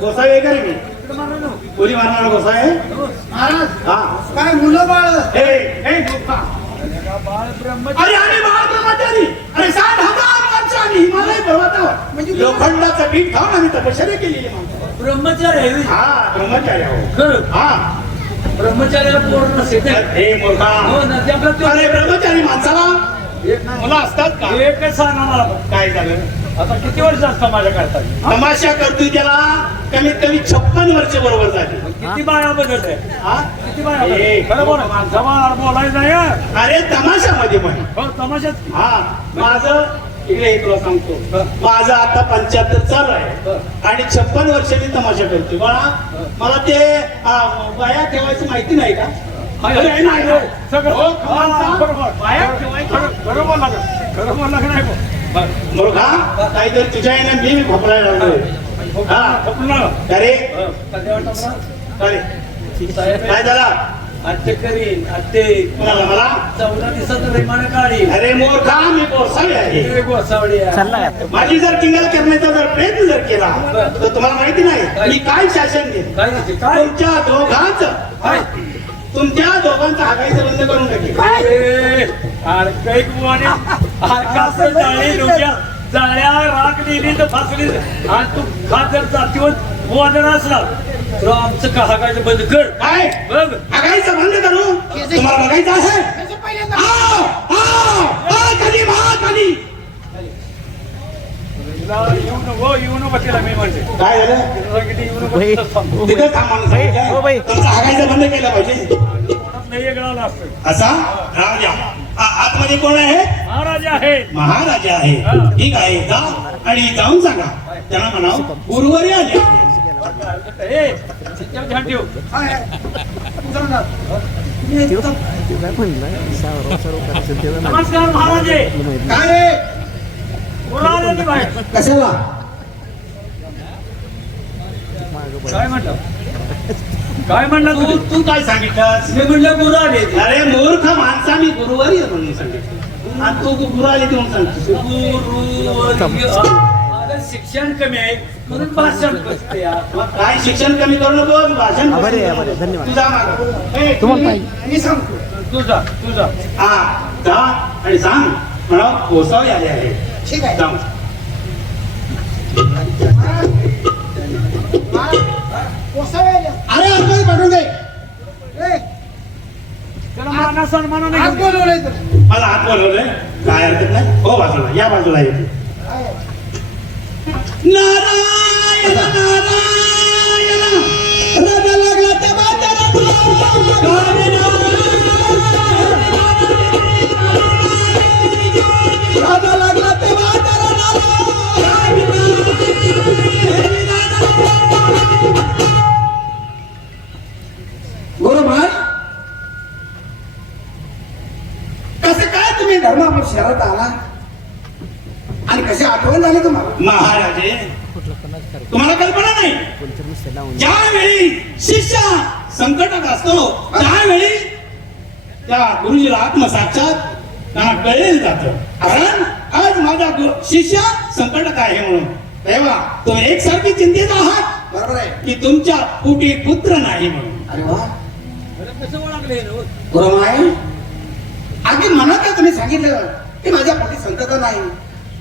गोसावी आहे का रे मी? कोणी मारणार गोसावी? महाराज हा काय मुलं बाळ अरे आणि बाळ ब्रह्मचारी अरे 60,000 माणसं आम्ही हिमालय पर्वतावर म्हणजे लोखंडाचं पीठ खाऊन आम्ही तपश्चर्या केलेली माणसं. ब्रह्मचारी आहे हा ब्रह्मचारी आहो. खरं हा ब्रह्मचार्याला पोर नसेल हे मूर्खा. हो ना ते आपलं ते- अरे ब्रह्मचारी माणसाला मुलं असतात का? एकच सांगा मला काय झालं? आता किती वर्ष असतं माझ्या करता तमाशा करतोय त्याला कमीत कमी 56 वर्ष बरोबर झाली. किती बाया बदलते हा? किती बाया ए, बदलते? खरं बोला माणसाला बोलायचं नाही हं. अरे तमाशामध्ये पण हो तमाशात हा माझं इकडे एक तुला सांगतो माझं आता 75 चालू आहे आणि 56 वर्ष मी तमाशा करतोय बाळा. मला ते बाया ठेवायची माहिती नाही का? अरे नाही रे. सगळं हो, हा, बरोबर. बाया ठेवायची. खरं बोलला का? खरं बोलला का नाही मूर्खा काहीतरी तुझ्या येण्या मी खोकलायला लागलोय. हा अरे अरे काय झाला? आत्ते करीन आत्ते कुणाला मला? 14 दिवसात रेमान काढी अरे मूर्खा मी गोसावी आहे. गोसावडी माझी जर टिंगल करण्याचा जर प्रयत्न जर केला तर तुम्हाला माहिती नाही मी काय शासन देईन. काय नाही, काय तुमच्या दोघांचं काय तुमच्या दोघांचं हागायचं बंद करून टाकेल. कैक बुवाने कसं जाळी डोक्या जाळ्या राख दिली तर फासली आणि तू खात जर जातीवर वादळ असला तर आमचं का हागायचं बंद कर. काय बघ हागायचं बंद करू? तुम्हाला बघायचं आहे? खाली मा खाली. येऊ नको तिला मी म्हणजे काय झालं? तिथं थांब माणूस आहे. तुमचं हागायचं बंद केलं पाहिजे. नाही वेगळा असतं असा राजा आतमध्ये कोण आहे? महाराज आहे महाराजा आहे. ठीक आहे जा आणि जाऊन सांगा त्यांना म्हणाव गुरुवारी आले. ध्यान ठेव नमस्कार महाराज काय रे बोला बाहेर कशाला काय म्हटलं काय म्हणलं तू तू काय सांगितलंस? मी म्हणलं गुरु आले अरे मूर्ख माणसा मी गुरुवारी येतो म्हणून सांगितलं आणि तू गुरु आली म्हणून सांगतो. माझं शिक्षण कमी आहे म्हणून भाषण करते यार. मग काय शिक्षण कमी करू नको भाषण धन्यवाद. तुझा माग तुम्हाला पाहिजे मी सांगतो तुझा हा जा आणि सांग म्हणा गोसावी आले आहे. ठीक आहे जाऊ. अरे आतमध्ये पाठवून दे त्याला माना सन्मानाने आज घेऊन बोलवलंय तर मला हात बोलवलंय काय हरकत नाही. हो बाजूला या बाजूला येते. नारायण नारायण राजा लागला त्या राजा लागला तेव्हा बरोबर कसं काय तुम्ही धर्मापूर शहरात आला आणि कशी आठवण झाली तुम्हाला? महाराजे तुम्हाला कल्पना नाही ज्यावेळी शिष्य संकटात असतो त्यावेळी त्या गुरुजीला आत्मसाक्षात त्यांना कळलेलं जातं. कारण आज माझा शिष्य संकटात आहे म्हणून तेव्हा तुम्ही एकसारखी चिंतित आहात बरोबर आहे की तुमच्या पोटी पुत्र नाही म्हणून. अरे वा कसं ओळखले गुरुमाय अगदी मनात तुम्ही सांगितलं की माझ्या पोटी संकट नाही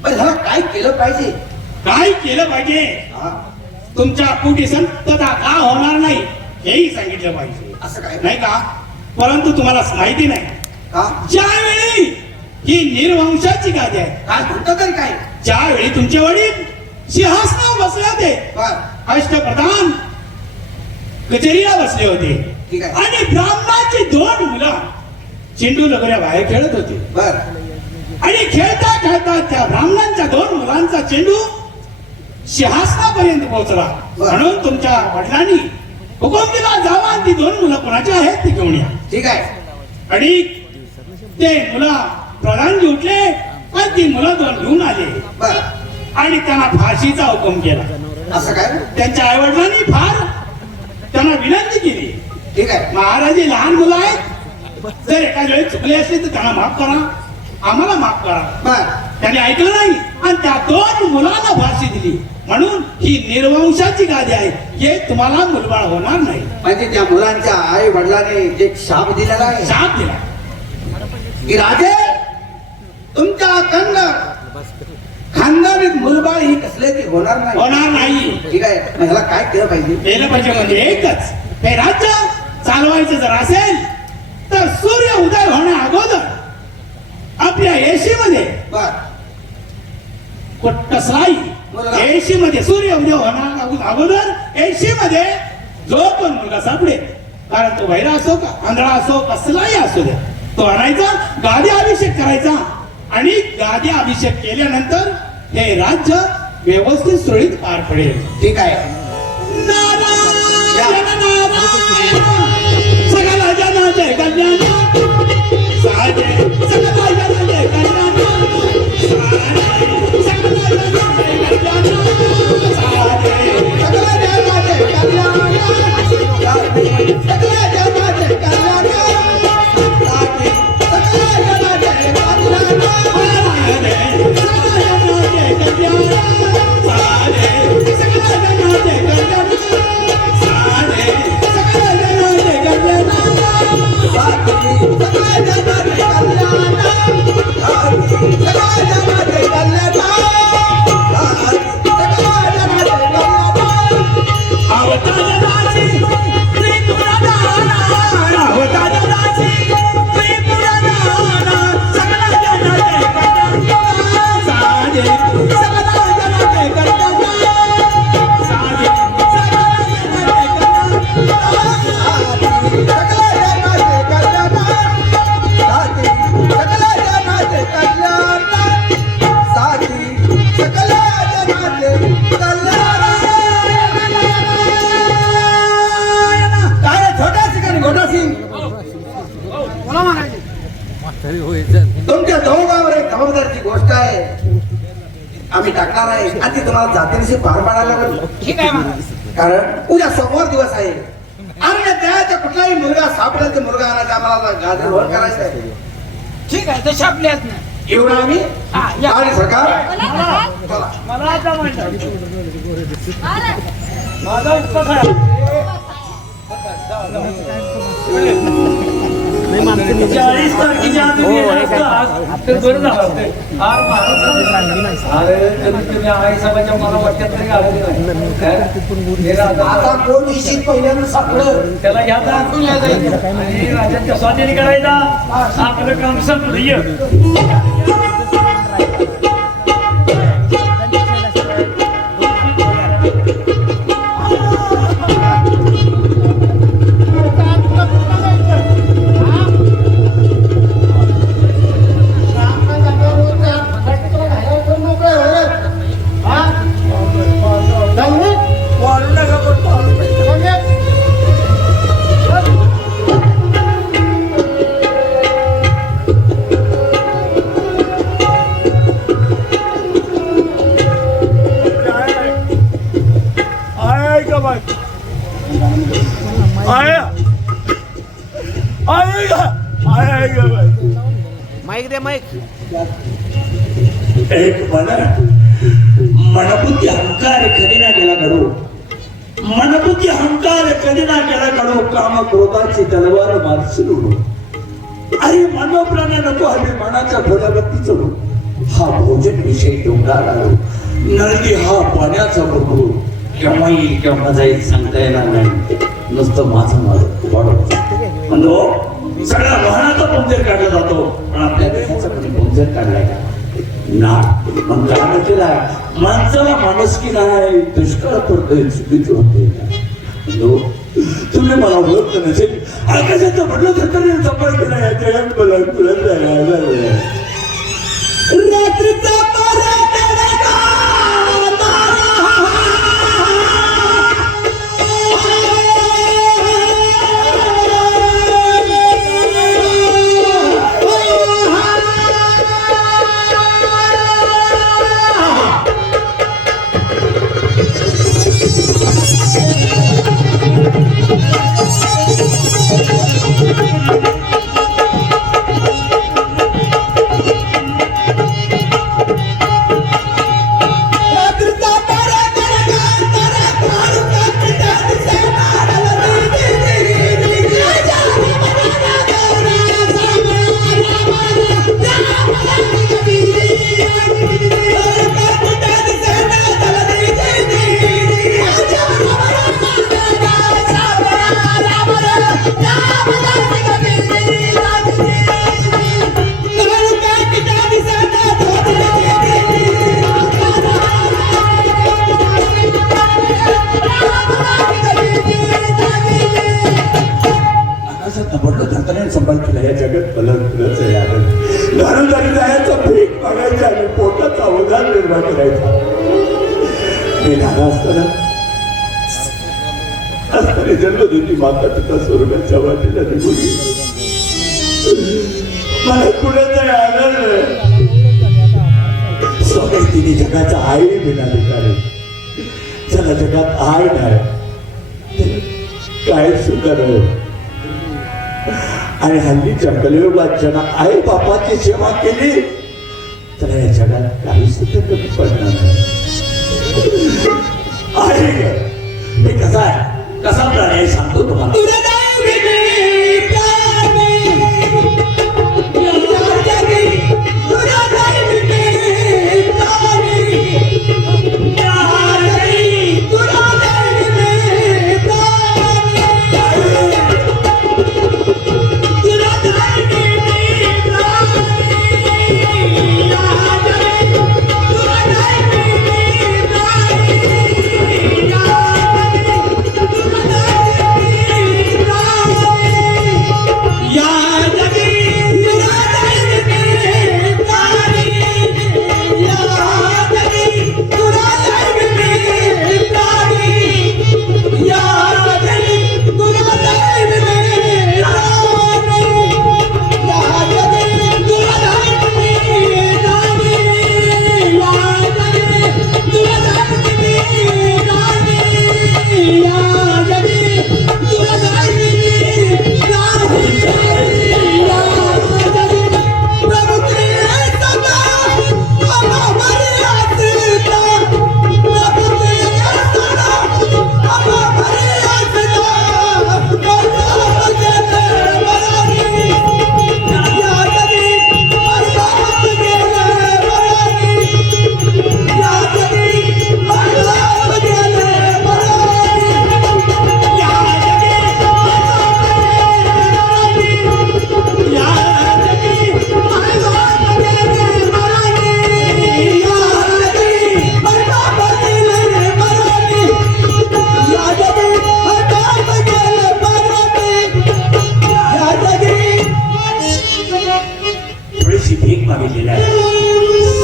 पण ह्याला काय केलं पाहिजे? काय केलं पाहिजे? हा, तुमच्या पोटी संतता का होणार नाही हेही सांगितलं पाहिजे. असं काय नाही का? परंतु तुम्हाला माहिती नाही का ज्यावेळी ही निर्वंशाची गादी आहे काय म्हणतो तरी काय ज्यावेळी तुमचे वडील सिंहासनावर बसले होते बर अष्टप्रधान कचेरीला बसले होते ठीक आहे आणि ब्राह्मणाची 2 मुलं चेंडू लगोऱ्या बाहेर खेळत होते बर आणि खेळता खेळता त्या ब्राह्मणांच्या 2 मुलांचा चेंडू सिंहासनापर्यंत पोहोचला. म्हणून तुमच्या वडिलांनी हुकूम दिला जावा आणि ती 2 मुलं कोणाची आहेत ती घेऊन या. ठीक आहे आणि ते मुलं प्रधानजी उठले आणि ती मुलं 2 घेऊन आले बर आणि त्यांना फाशीचा हुकूम केला. असं काय त्यांच्या आई वडिलांनी फार त्यांना विनंती केली ठीक आहे महाराज हे लहान मुलं आहेत जर एखाद्या वेळी चुकले असले तर त्यांना माफ करा आम्हाला माफ करा. बर त्यांनी ऐकलं नाही आणि त्या 2 मुलांना फाशी दिली म्हणून ही निर्वंशाची गादी आहे, हे तुम्हाला मुलबाळ होणार नाही. म्हणजे त्या मुलांच्या आई वडिलांनी जे शाप दिलेला आहे, शाप दिला की राजे तुमच्या खानदानीत मुलबाळ ही कसल्याची होणार नाही. होणार नाही. ठीक आहे, मग ह्याला काय केलं पाहिजे? केलं पाहिजे म्हणजे एकच, हे राज्य चालवायचं जर असेल तर सूर्य उदय होण्या अगोदर आपल्या एशीमध्ये बर कसलाही एशीमध्ये सूर्य उदय होण्या अगोदर एशीमध्ये जो पण मुलगा सापडेल, कारण तो बहिरा असो का आंधळा असो कसलाही असू द्या, तो आणायचा, गादी अभिषेक करायचा आणि गादी अभिषेक केल्यानंतर हे राज्य व्यवस्थित सुरळीत पार पडेल. ठीक आहे. नारायण नारायण सगळा जन जय कल्याण साजे सगळा जन जय कल्याण साजे सगळा जन जय कल्याण साजे सगळ्या जगाचे कल्याण, सगळ्या जगाचे कल्याण, सगळ्या जगाचे कल्याण, तुमच्या दोघांवर एक जबाबदारीची गोष्ट आहे, आम्ही टाकणार आहे आणि ती तुम्हाला जातीनिशी पार पाडायला लागेल. ठीक आहे मग. कारण उद्या सोमवार दिवस आहे आणि त्याच्या कुठलाही मुलगा सापडेल, ते मुलगा आणायचा, आम्हाला गादी वर करायचं आहे. ठीक आहे, तशी आपली आहेत ना. येऊ ना आम्ही हा, या. आणि सरकार बोला. मला आता म्हणतात माझा उपवास आहे. 40 तारखेच्या आधी मी येणार असता तर बरं झालं असतं. हार मारत अरे तुम्ही आई साहेबांच्या मला वाटत तरी आता कोण निश्चित पहिल्यांदा सापडलं त्याला घ्यायचा आणि राजांच्या स्वाधीन करायचा, आपलं काम संपलं. माईक दे माईक. एक मनबुद्धी अहंकार कधी ना गेला घडू, मनबुद्धी अहंकार कधी ना गेला घडू, काम क्रोधाची तलवार मारशी उडू. अरे मनोप्राणा नको हवी मनाच्या भोलावरती चढू. हा भोजन विषय डोंगर आलो, नळदी हा पाण्याचा बघू. केव्हा येईल केव्हा जाईल सांगता येणार नाही, नुसतं माझं वाढवत म्हणतो. सगळ्या वाहनाचा पंजर काढला जातो, पण आपल्या देशाचा कधी पंजर काढलाय का? ना. मग काय केलाय माणसाला माणुसकी नाही, दुष्काळ पडतोय, चुकीचं होते. तुम्ही मला ओळखलं नसेल, आकाशाचं म्हटलं तर तरी जपाय केला रात्रीचा तरी जन्मदिवशी माता पिता स्वर्गाच्या वाटेला निघून गेले. मला कुणाचा आनंद नाही. स्वतः तिने जगाचा आई मिळाली कारण ज्याला जगात आय नाही काय सुद्धा नाही. आणि हल्लीच्या कलियुगात ज्यांना आई बापाची सेवा केली तर या जगात काही सुद्धा कमी पडणार नाही. आहे मी कसा प्राणी आहे सांगतो तुम्हाला.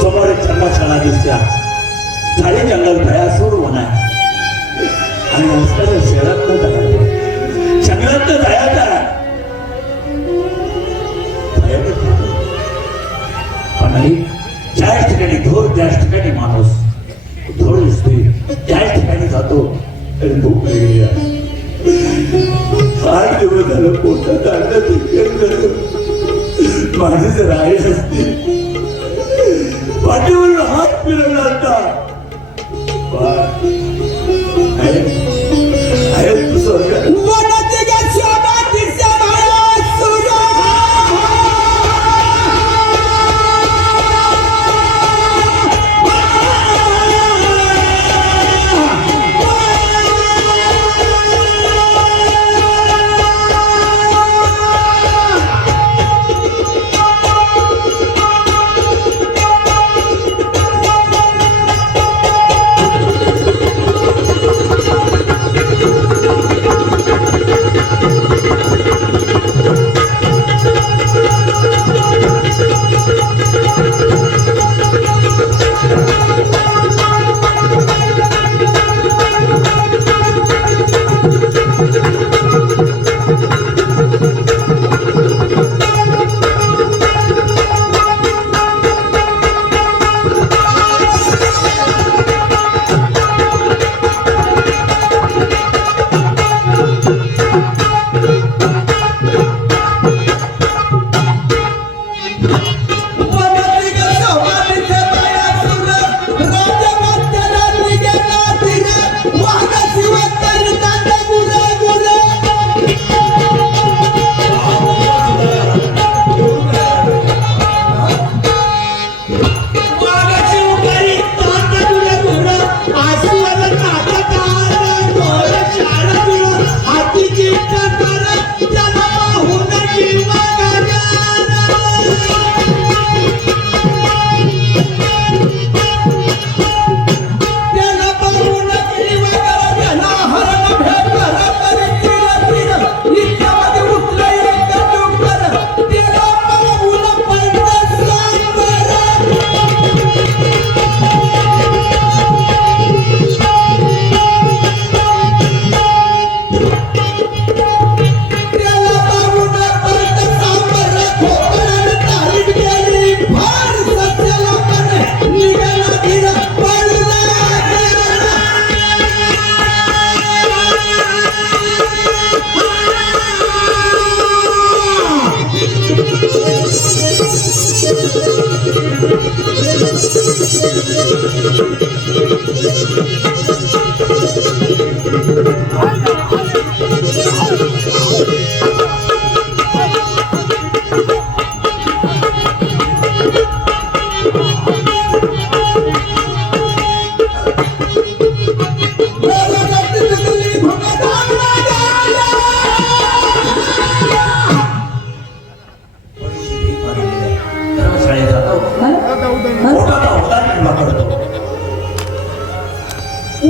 समोर धर्मशाळा दिसत्या झाडे जंगल भयासूर होणार आणि शहरात जंगलात जायचा पण ज्याच ठिकाणी धोर त्याच ठिकाणी माणूस धोर दिसते त्याच ठिकाणी जातो आणि भूक वेगळी आहे. 8 दिवस झालं पोटात माझे जर आहे असते पाठीवर हात फिरवला होता. तू स्वर्गात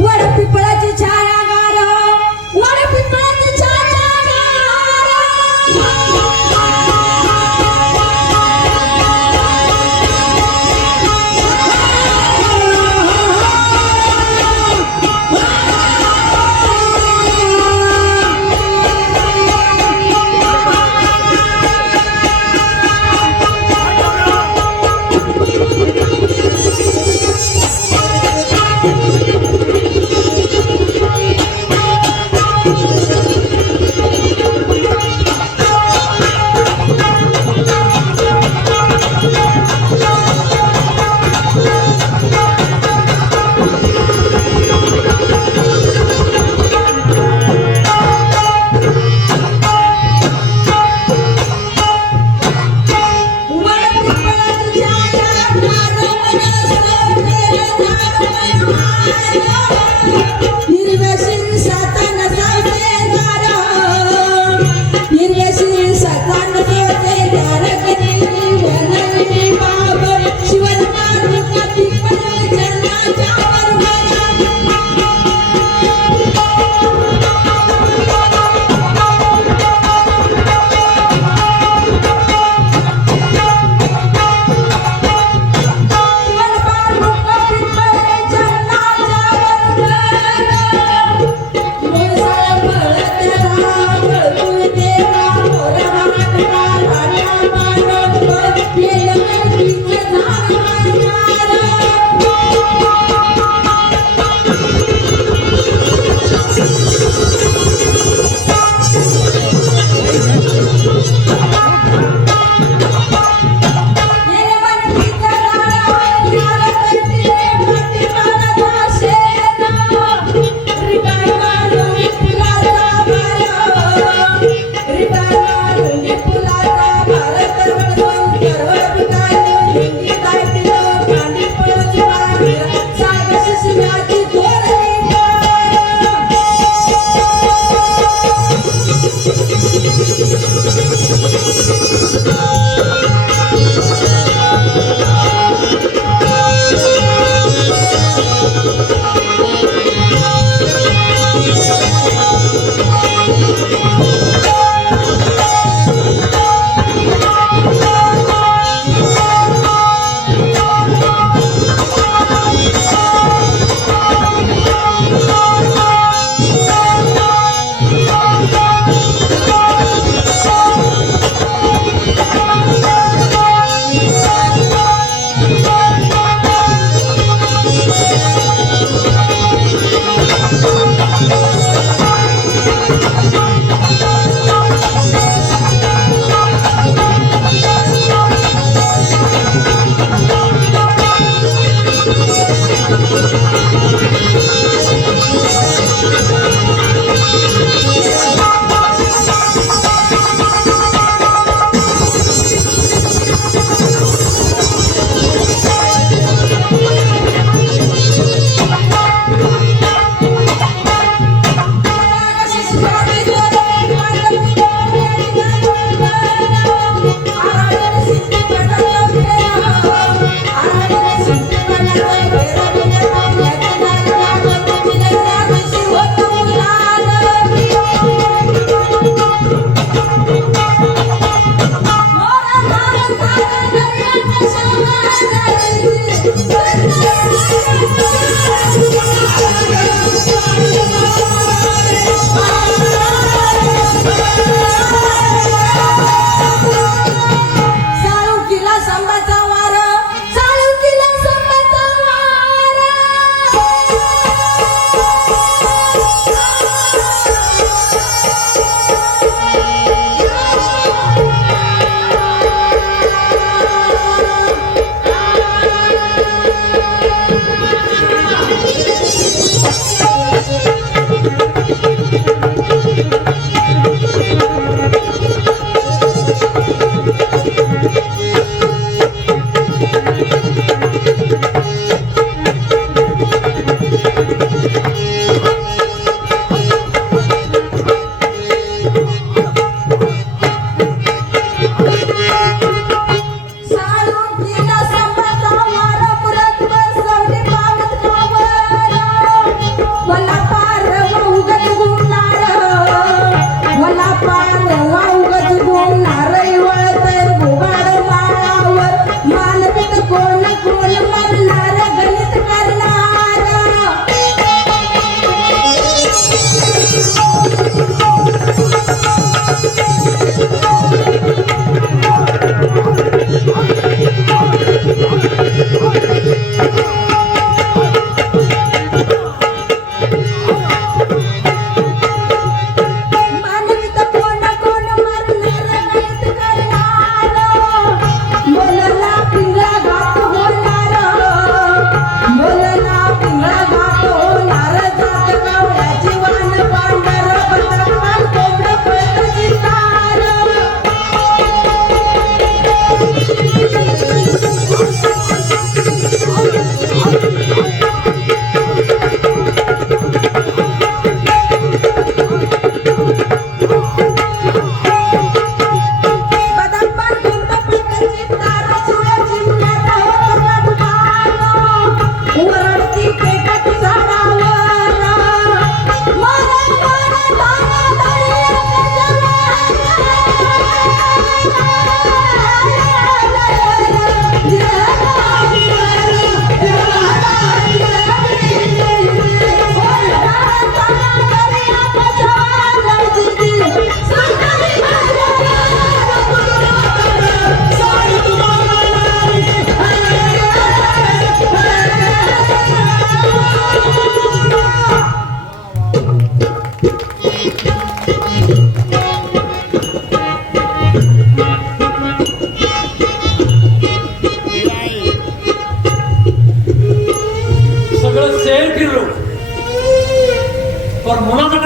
वड पिपळाची छाया गार, वड पिपळाची छाया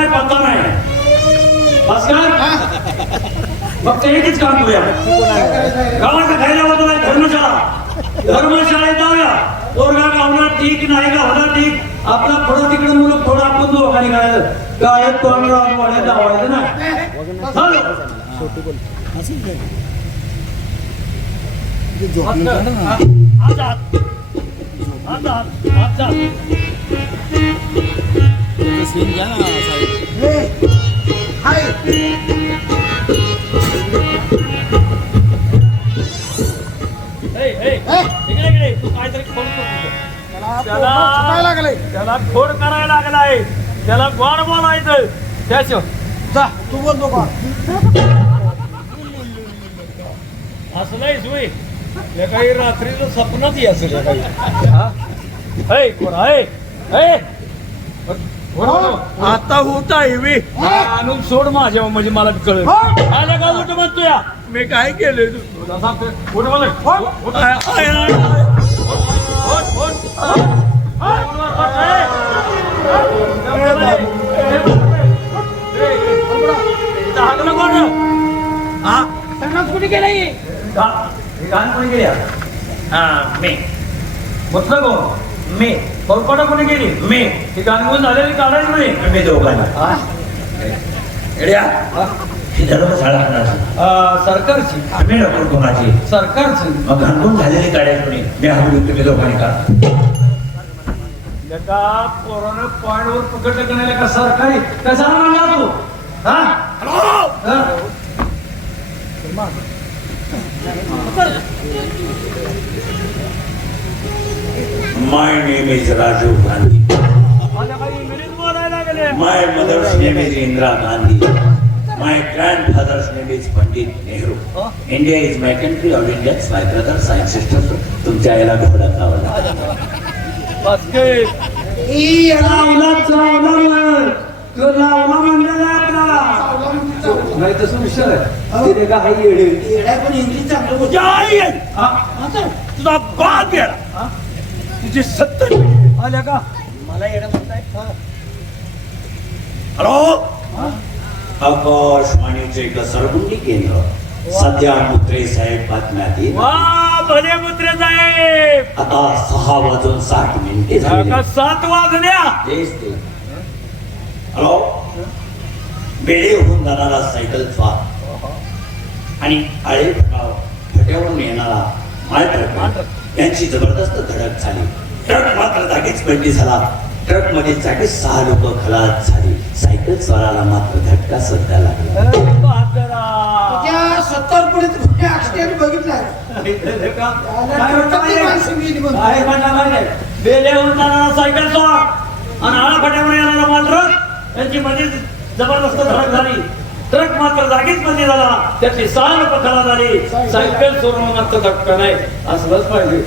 नाही पत्ता नाही बस काय फक्त एकच काम करूया गावाच्या खायला बाजूला आहे धर्मशाळेत जाऊया पोरगा गावला ठीक नाही गावला ठीक आपला थोडं तिकडे मुलं थोडं आपण दोघांनी करायचं काय तोंड वाढायला लावायचं ना तू काहीतरी खोड त्याला खोड करायला लागलाय त्याला गोड बोलायचं त्याच्या जा तू बोल नको असं नाही सोय काही रात्रीचं स्वप्नात ये असं काही कोण आहे आता होत आहे आणून सोड माझ्या म्हणजे मला कळलं आल्या का कुठं म्हणतो या मी काय केलं तुला सांगतो कुठं कुठे गेलाय गाण कोणी गेल्या मी म्हटलं कोण मी कोलकाता कोणी गेली मी ती गाणगुण झालेली काढायची नाही मी दोघांना सरकारची आम्ही नको कोणाची सरकारची मग घाणगुण झालेली काढायची नाही मी हवी तुम्ही दोघांनी का एका पोरानं पॉइंटवर पकड करण्याला का सरकारी कशाला म्हणला तू My name is Rajiv Gandhi. My mother's name is Indira Gandhi. My grandfather's name is Pandit Nehru. India is my country, all Indians, my brothers, my sisters. तुमच्या याला घोडात लावला. नाही तसं विषय आहे तिने का हाय येडे पण इंग्लिश चांगलं बोलतो. तुझा बाप येडा तुझी 70 आल्या का मला येणं म्हणताय हॅलो आकाशवाणीचे घसरगुंडी केंद्र सध्या मुत्रे साहेब बातम्यात येत. वा भले मुत्रे साहेब आता 6:60 झाले. 7 वाजल्या तेच ते. हॅलो बेडे होऊन जाणारा सायकल स्वार आणि आळे फट्यावरून येणारा माल ट्रक यांची जबरदस्त धडक झाली. ट्रक मात्र जागीच पलटी झाला. ट्रक मध्ये जागीच 6 लोक खलास झाली. सायकल स्वाराला मात्र धक्का सध्या लागला. त्या 70 पर्यंत ऍक्सिडेंट बघितला बेले होऊन जाणारा सायकल स्वार आणि आळा फट्यावर येणारा माल ट्रक यांची मध्ये जबरदस्त धडक झाली. ट्रक मात्र जागीच बंदी झाला. त्यातली 6 लोक खलास झाली. सायकल सोडून मात्र धक्का नाही असलंच पाहिजे.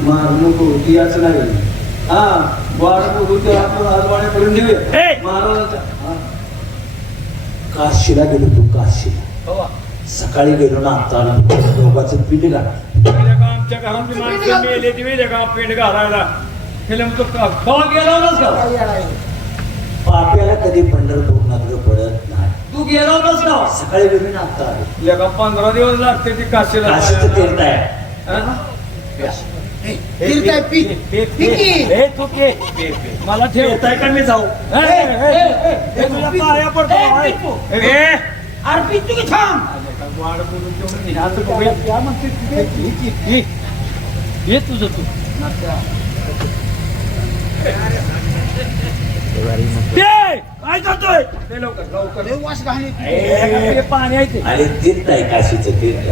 मार नको ती असं नाही हा वाढ करून देऊया महाराजांच्या काशीला गेलो तू काशीला सकाळी गेलो ना आता दोघांचं पीठ घाला आमच्या घरात माणसं मेले दिवे का पीठ घालायला गेला होतास का पाप्याला कधी पंढरपूर नगर पडत नाही. तू गेला होतास का सकाळी गेलो ना आता आलो. 15 दिवस लागते ती काशीला काशीचं तीर्थ आहे. मला ठेवताय का मी जाऊ पाया पडतो ये तुझं तू काय करतोय ते लवकर पाणी आहे अरे तीर्थ आहे काशीचं तीर्थ.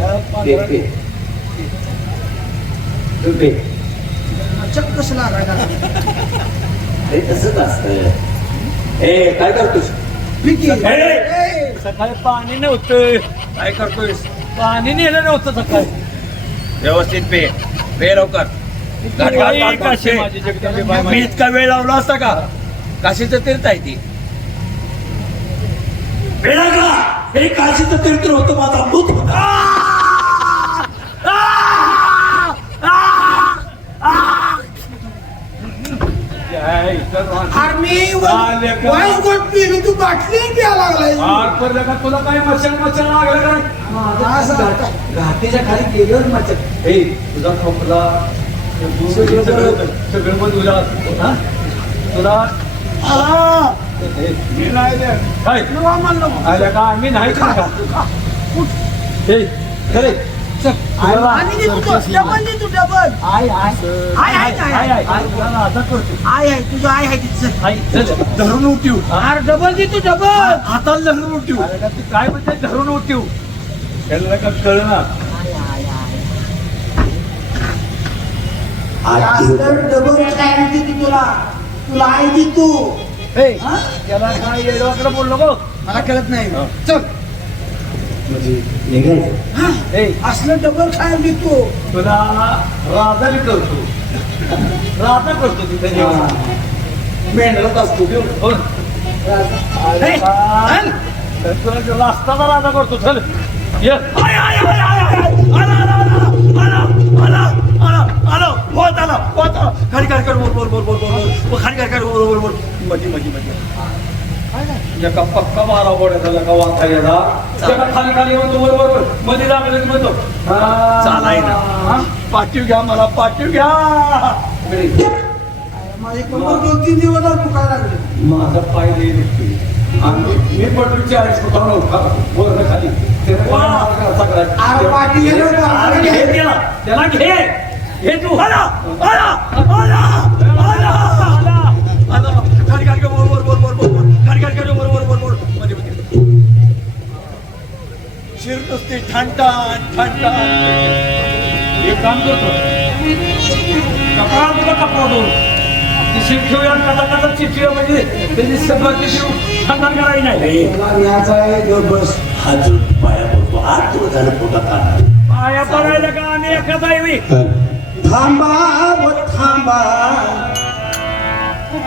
चक्कस लागायला अरे तसंच असतं. काय करतोस सकाळी पाणी नव्हतं काय करतोय पाणी नेलं नव्हतं सकाळी व्यवस्थित पे लवकर. मी इतका वेळ लावला असता का काशीचं तीर्थ आहे ती. वेळा का हे काशीचं तीर्थ होतं माझा भूत होता. अरे मी वयस्कर पिली तू बाटली प्या लागलाय तुला काय मच्छर लागलं काय घाटीच्या खाली गेल्यावर मच्छर ए तुझा खोकला सगळं पण तुझा हा तुला मी नाही दे. काय आल्या का आम्ही नाही का ए खरे आणि ती तुझं डबल दे तू डबल आय आय आता करतो आय आहे तुझं आय आहे तिचं आई चल धरून उठीव अरे डबल दे तू डबल आता धरून उठीव तू काय म्हणते धरून उठीव त्याला का कळ ना डबल काय म्हणते ती तुला तुला आहे ती तू त्याला काय येडवाकडे बोललो गो मला कळत नाही चल म्हणजे निघायचं ए असलं डबल काय म्हणते तू तुला राजाने करतो राजा करतो तिथे मेंढरात असतो घेऊन हो तुला असताना राजा करतो चल ये आय आय आय आय आलो होत आला खाली खाली कर बोल खाली खाली कर बोल मजी एका पक्का मारा पडत झाला का वाचा गेला त्याला खाली खाली म्हणतो बरोबर मध्ये लागलं म्हणतो चालाय ना पाठीव घ्या मला पाठीव घ्या माझे कंबर 2-3 दिवस दुखायला लागले माझा पाय आणि मी पडलो 40 फुटावर वर खाली अरे पाठी गेलो त्याला घे तू शिर नुसती ठणठण एक काम करतो कपडा दोन शिव ठेवूया कथा चिठ्ठी म्हणजे त्याची सगळं शिव ठणठण करायची नाही बस हात जोडून पाया पडतो हात तो झालं पोटात पाया पडायला का आम्ही एखादा येवी थांबा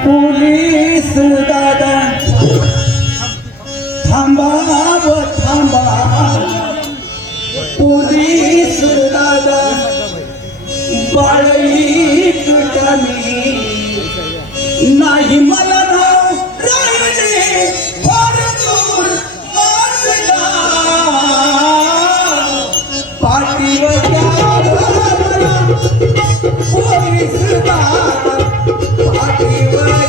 पोलीस दादा थांबा पोलीस दादा बाळी तुटमी नाही मला नाव राहिले फार दूर माझला पाठीवर पोलीस दादा पाठीवर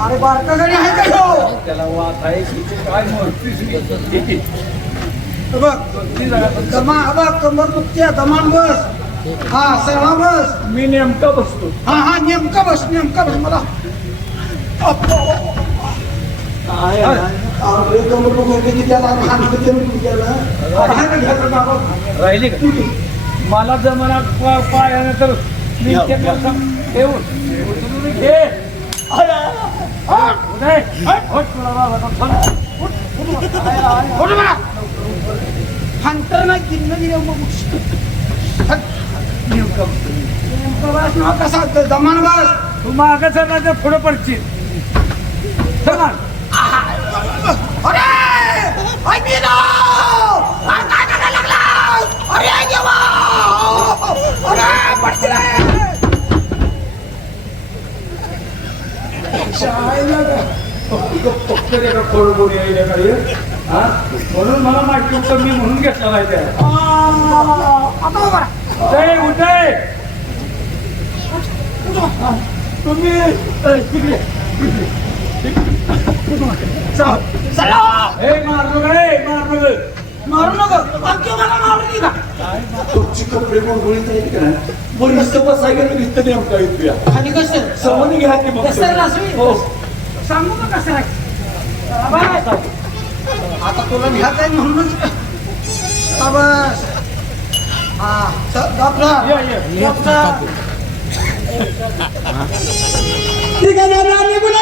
अरे बारकाकडे आहे का त्याला वाच आहे काय बघ कंबर दुखते दमान बस हा सरळा बस मी नेमका बसतो हा नेमका बस मला राहिली का मला जमाना पायानं तर मी ठेवून घे हंटर नाही कसा जमान बस तू माग सरला पुढे पडशील समान अरे काय करायला लागला अरे देवा अरे पडते म्हणून मला माहिती होतं मी म्हणून घेतला माहिती आहे आता उभा राहा. उदय उदय तुम्ही हे मारलो काय मारलो मारू नका बाकी मला मारू नका. तुमची कपडे गुळगुळीत आहेत का बरं नुसतं बसायला गेलं नुसतं नेमका येतोया खाली कसं समोर घ्या की मग कसं राहतो? हो सांगू का कसं आहे? आता तुला घ्यायचं आहे म्हणूनच बस हा ठिकाणी निघून